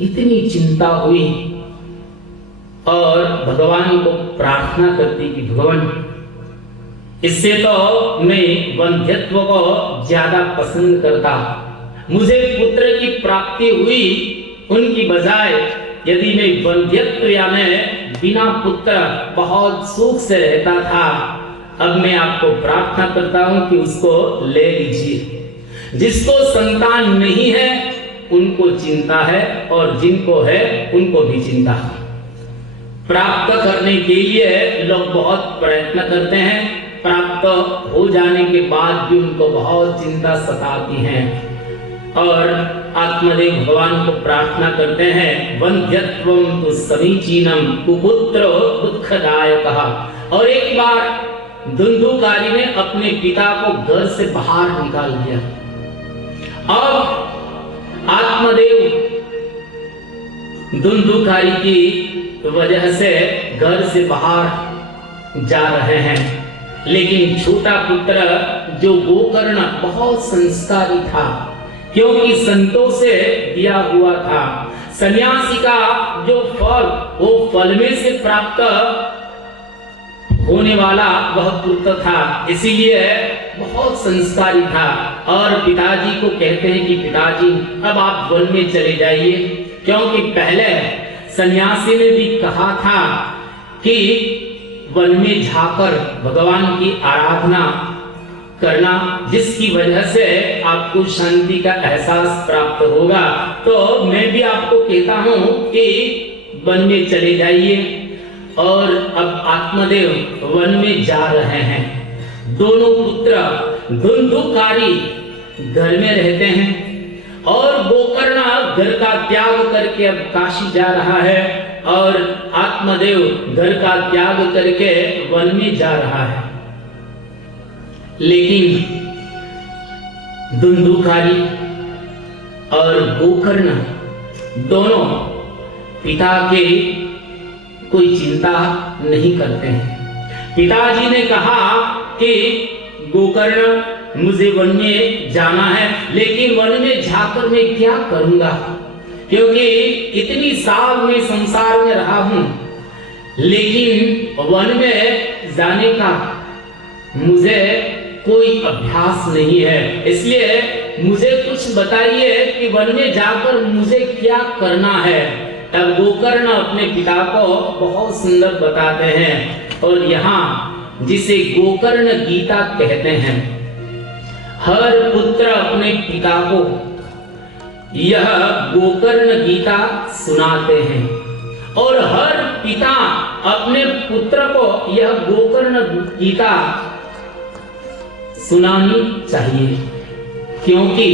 इतनी चिंता हुई और भगवान को प्रार्थना करती कि भगवान, इससे तो मैं वंध्यत्व को ज्यादा पसंद करता, मुझे पुत्र की प्राप्ति हुई, उनकी बजाय यदि मैं वंध्यत्व या मैं बिना पुत्र बहुत सुख से रहता था, अब मैं आपको प्रार्थना करता हूं कि उसको ले लीजिए। जिसको संतान नहीं है उनको चिंता है और जिनको है उनको भी चिंता है। प्राप्त करने के लिए लोग बहुत प्रयत्न करते हैं, प्राप्त हो जाने के बाद भी उनको बहुत चिंता सताती है और आत्मदेव भगवान को प्रार्थना करते हैं, वंध्यत्वं तु समीचीनम कुपुत्रो दुःखदायकः। और एक बार धुंधुकारी ने अपने पिता को घर से बाहर निकाल दिया। अब आत्मदेव धुंधुकारी की वजह से घर से बाहर जा रहे हैं, लेकिन छोटा पुत्र जो गोकर्ण बहुत संस्कारी था, क्योंकि संतों से दिया हुआ था। सन्यासी का जो फल, वो फल में से प्राप्त होने वाला वह पुत्र था, इसीलिए बहुत संस्कारी था। और पिताजी को कहते हैं कि पिताजी अब आप वन में चले जाइए, क्योंकि पहले सन्यासी ने भी कहा था कि वन में जाकर भगवान की आराधना करना, जिसकी वजह से आपको शांति का एहसास प्राप्त होगा। तो मैं भी आपको कहता हूं कि वन में चले जाइए। और अब आत्मदेव वन में जा रहे हैं। दोनों पुत्र धुंधुकारी घर में रहते हैं और गोकर्ण घर का त्याग करके अब काशी जा रहा है और आत्मदेव घर का त्याग करके वन में जा रहा है। लेकिन धुंधुकारी और गोकर्ण दोनों पिता के कोई चिंता नहीं करते हैं। पिताजी ने कहा कि गोकर्ण मुझे वन में जाना है, लेकिन वन में जाकर मैं क्या करूंगा, क्योंकि इतनी साल में संसार में रहा हूं, लेकिन वन में जाने का मुझे कोई अभ्यास नहीं है। इसलिए मुझे कुछ बताइए कि वन में जाकर मुझे क्या करना है। तब गोकर्ण अपने पिता को बहुत सुंदर बताते हैं और यहाँ जिसे गोकर्ण गीता कहते हैं, हर पुत्र अपने पिता को यह गोकर्ण गीता सुनाते हैं और हर पिता अपने पुत्र को यह गोकर्ण गीता सुनानी चाहिए, क्योंकि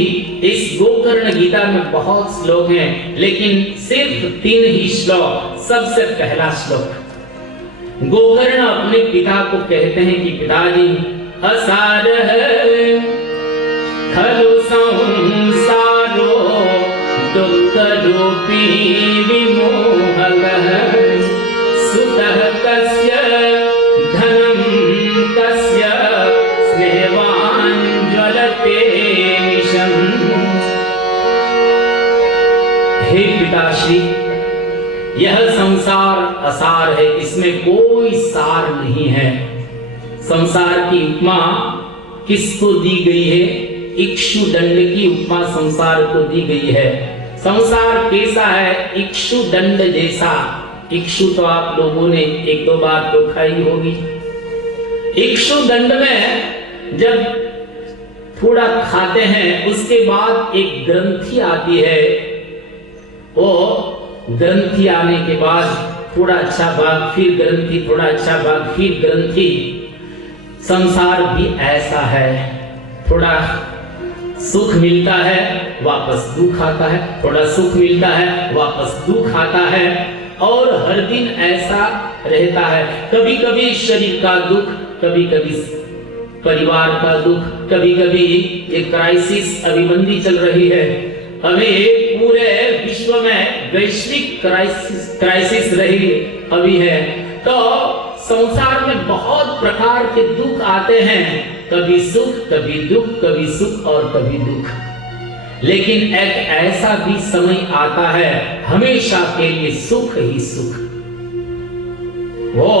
इस गोकर्ण गीता में बहुत श्लोक हैं, लेकिन सिर्फ 3 ही श्लोक। सबसे पहला श्लोक गोकर्ण अपने पिता को कहते हैं कि पिताजी, असारः खलु संसारो दुःखरूपी विमोहकः, सुतः कस्य धनं कस्य स्नेहवान् ज्वलते निशम्। हे पिताश्री, यह संसार असार है, इसमें कोई सार नहीं है। संसार की उपमा किसको दी गई है? इक्षुदंड की उपमा संसार को दी गई है। संसार कैसा है? इक्षुदंड जैसा। इक्षु तो आप लोगों ने 1-2 बार तो खाई होगी। इक्षुदंड में जब थोड़ा खाते हैं, उसके बाद एक ग्रंथि आती है। वो ग्रंथि आने के बाद थोड़ा अच्छा भाग, फिर ग्रंथि, थोड़ा अच्छा भाग, फिर ग्रंथि। संसार भी ऐसा है, थोड़ा सुख मिलता है, वापस दुख आता है, थोड़ा सुख मिलता है, वापस दुख आता है, और हर दिन ऐसा रहता है। कभी कभी शरीर का दुख, कभी कभी परिवार का दुख, कभी कभी एक क्राइसिस अभिबंधी चल रही है। अभी पूरे विश्व में वैश्विक क्राइसिस रही अभी है। तो संसार में बहुत प्रकार के दुख आते हैं, कभी सुख, कभी दुख, कभी सुख और कभी दुख। लेकिन एक ऐसा भी समय आता है हमेशा के लिए सुख ही सुख, वो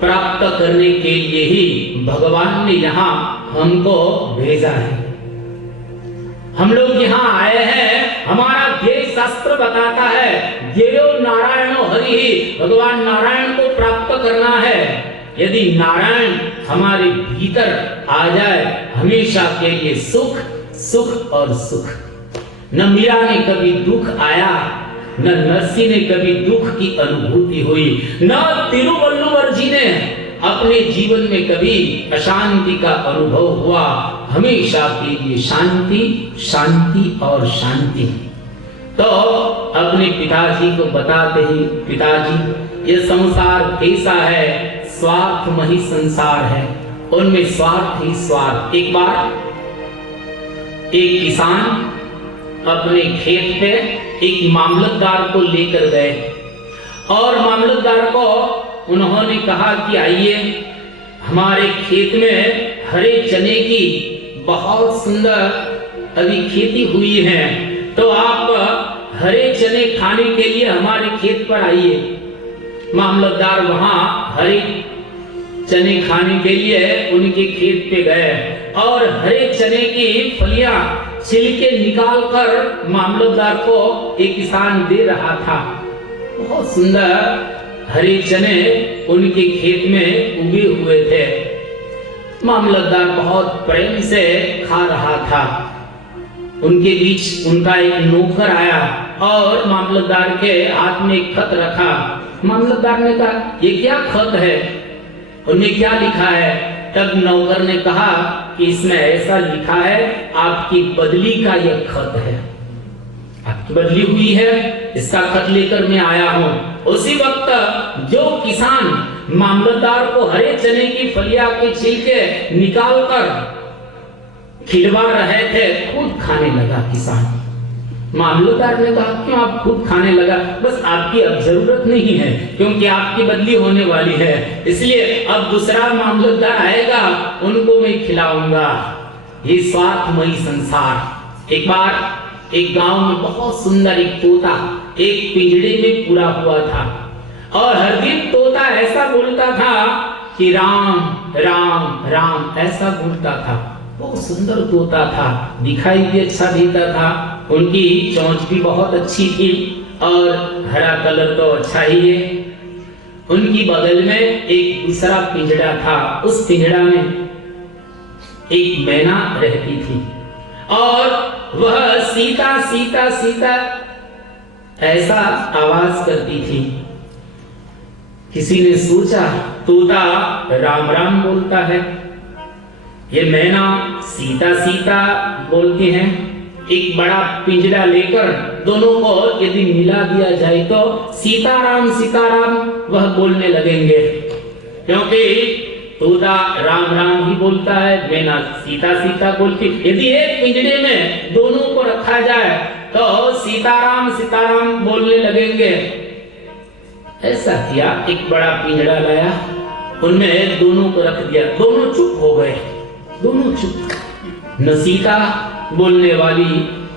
प्राप्त करने के लिए ही भगवान ने यहां हमको भेजा है। हम लोग यहाँ आए हैं, हमारा ध्येय शास्त्र बताता है ध्येयो नारायणो हरि ही, भगवान नारायण को प्राप्त करना है। यदि नारायण हमारे भीतर आ जाए हमेशा के लिए सुख सुख और सुख। न मीरा ने कभी दुख आया, न नरसिंह ने कभी दुख की अनुभूति हुई, न तिरुवल्लुवर जी ने अपने जीवन में कभी अशांति का अनुभव हुआ। हमेशा के लिए शांति शांति और शांति। तो अपने पिताजी को बताते ही, पिताजी ये संसार कैसा है, स्वार्थमयी संसार है, उनमें स्वार्थ ही स्वार्थ। एक बार एक किसान अपने खेत पे एक मामलतदार को लेकर गए और मामलतदार को उन्होंने कहा कि आइए, हमारे खेत में हरे चने की बहुत सुंदर अभी खेती हुई है, तो आप हरे चने खाने के लिए हमारे खेत पर आइए। मामलतदार वहां हरे चने खाने के लिए उनके खेत पे गए और हरे चने की फलियां छिलके निकालकर मामलतदार को एक किसान दे रहा था। बहुत सुंदर हरे चने उनके खेत में उगे हुए थे। मामलतदार बहुत प्रेम से खा रहा था। उनके बीच उनका एक नौकर आया और मामलतदार के हाथ में एक खत रखा। मामलतदार ने कहा, ये क्या खत है, उन्हें क्या लिखा है? तब नौकर ने कहा कि इसमें ऐसा लिखा है, आपकी बदली का यह खत है, आपकी बदली हुई है, इसका खत लेकर मैं आया हूं। उसी वक्त जो किसान मामलतदार को हरे चने की फलियां के छिलके निकालकर खिलवा रहे थे, खुद खाने लगा किसान। मामलतदार ने कहा, क्यों आप खुद खाने लगा? बस आपकी अब जरूरत नहीं है, क्योंकि आपकी बदली होने वाली है, इसलिए अब दूसरा मामलतदार आएगा, उनको मैं खिलाऊंगा। ये स्वार्थमयी संसार। एक बार एक गांव में बहुत सुंदर एक तोता एक पिंजड़े में पूरा हुआ था और हर दिन तोता ऐसा बोलता था कि राम राम राम, ऐसा बोलता था। बहुत सुंदर तोता था, दिखाई भी अच्छा देता था, उनकी चोंच भी बहुत अच्छी थी और हरा कलर तो अच्छा ही है। उनकी बगल में एक दूसरा पिंजड़ा था, उस पिंजड़ा में एक मैना रहती थी और वह सीता सीता सीता ऐसा आवाज करती थी। किसी ने सोचा तोता राम राम बोलता है, ये मैना सीता सीता बोलती हैं, एक बड़ा पिंजरा लेकर दोनों को यदि मिला दिया जाए तो सीताराम वह बोलने लगेंगे, क्योंकि तोता राम राम ही बोलता है, मैना सीता सीता बोलती। यदि एक पिंजरे में दोनों को रखा जाए तो सीताराम बोलने लगेंगे। ऐसा किया, एक बड़ा पिंजरा लाया, उनमें दोनों को रख दिया, दोनों चुप हो गए, दोनों चुप। न सीता बोलने वाली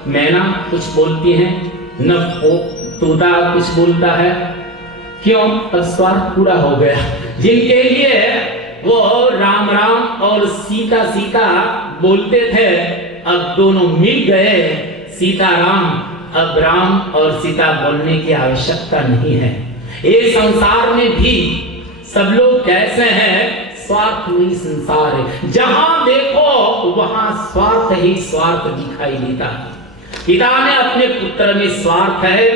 मैना कुछ बोलती है, न तोता कुछ बोलता है। क्यों? अब स्वार्थ पूरा हो गया। जिनके लिए वो राम राम और सीता सीता बोलते थे, अब दोनों मिल गए, सीताराम। अब राम और सीता बोलने की आवश्यकता नहीं है। ये संसार में भी सब लोग कैसे हैं? स्वार्थमयी संसार है, जहां देखो वहां स्वार्थ ही स्वार्थ दिखाई देता है। पिता ने अपने पुत्र में स्वार्थ है,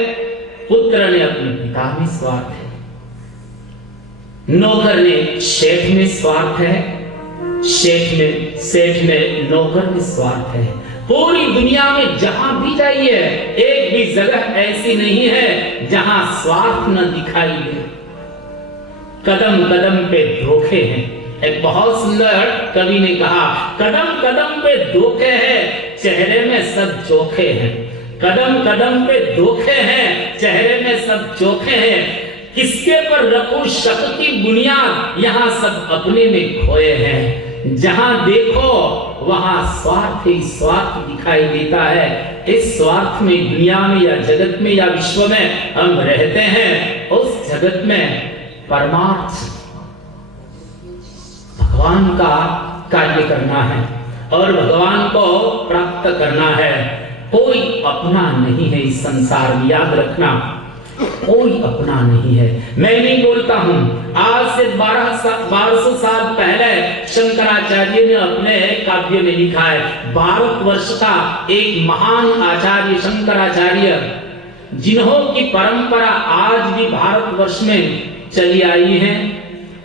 पुत्र ने अपने पिता में स्वार्थ है, नौकर ने शेठ में स्वार्थ है, सेठ में नौकर में स्वार्थ है। पूरी दुनिया में जहां भी जाइए, एक भी जगह ऐसी नहीं है जहां स्वार्थ न दिखाई दे। कदम कदम पे धोखे हैं। एक बहुत सुंदर कवि ने कहा, कदम कदम पे धोखे हैं, चेहरे में सब जोखे हैं। कदम कदम पे धोखे हैं, चेहरे में सब जोखे हैं। किसके पर रखूं शक की बुनियाद, यहाँ सब अपने में खोए हैं। जहां देखो वहां स्वार्थ ही स्वार्थ दिखाई देता है। इस स्वार्थ में दुनिया में या जगत में या विश्व में हम रहते हैं, उस जगत में परमार्थ भगवान का कार्य करना है और भगवान को प्राप्त करना है। कोई अपना नहीं है इस संसार में, याद रखना, कोई अपना नहीं है। मैं नहीं बोलता हूं, आज से 1200 साल पहले शंकराचार्य ने अपने काव्य में लिखा है। भारतवर्ष का एक महान आचार्य शंकराचार्य, जिन्हों की परंपरा आज भी भारतवर्ष में चली आई है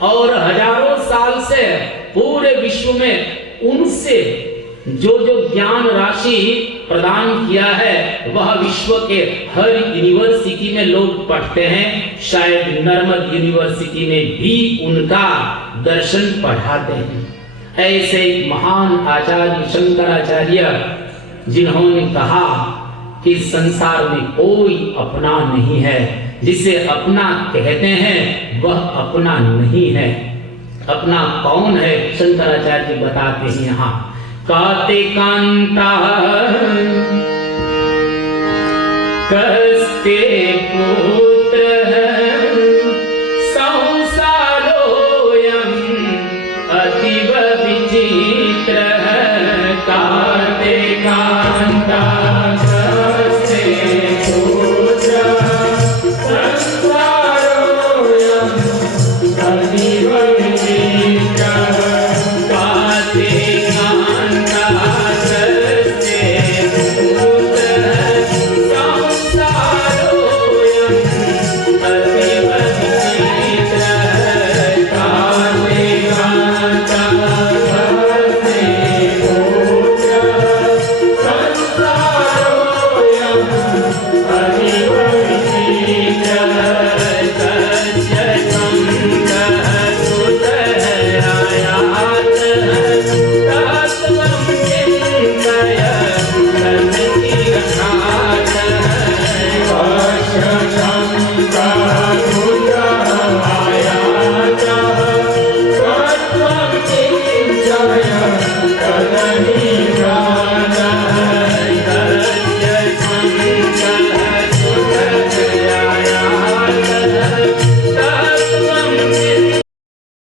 और हजारों साल से पूरे विश्व में उनसे जो ज्ञान राशि प्रदान किया है वह विश्व के हर यूनिवर्सिटी में लोग पढ़ते हैं। शायद नर्मद यूनिवर्सिटी में भी उनका दर्शन पढ़ाते हैं। ऐसे महान आचार्य शंकराचार्य, जिन्होंने कहा कि संसार में कोई अपना नहीं है, जिसे अपना कहते हैं वह अपना नहीं है। अपना कौन है? शंकराचार्य बताते हैं यहाँ, काते कांता कस्ते पुत्र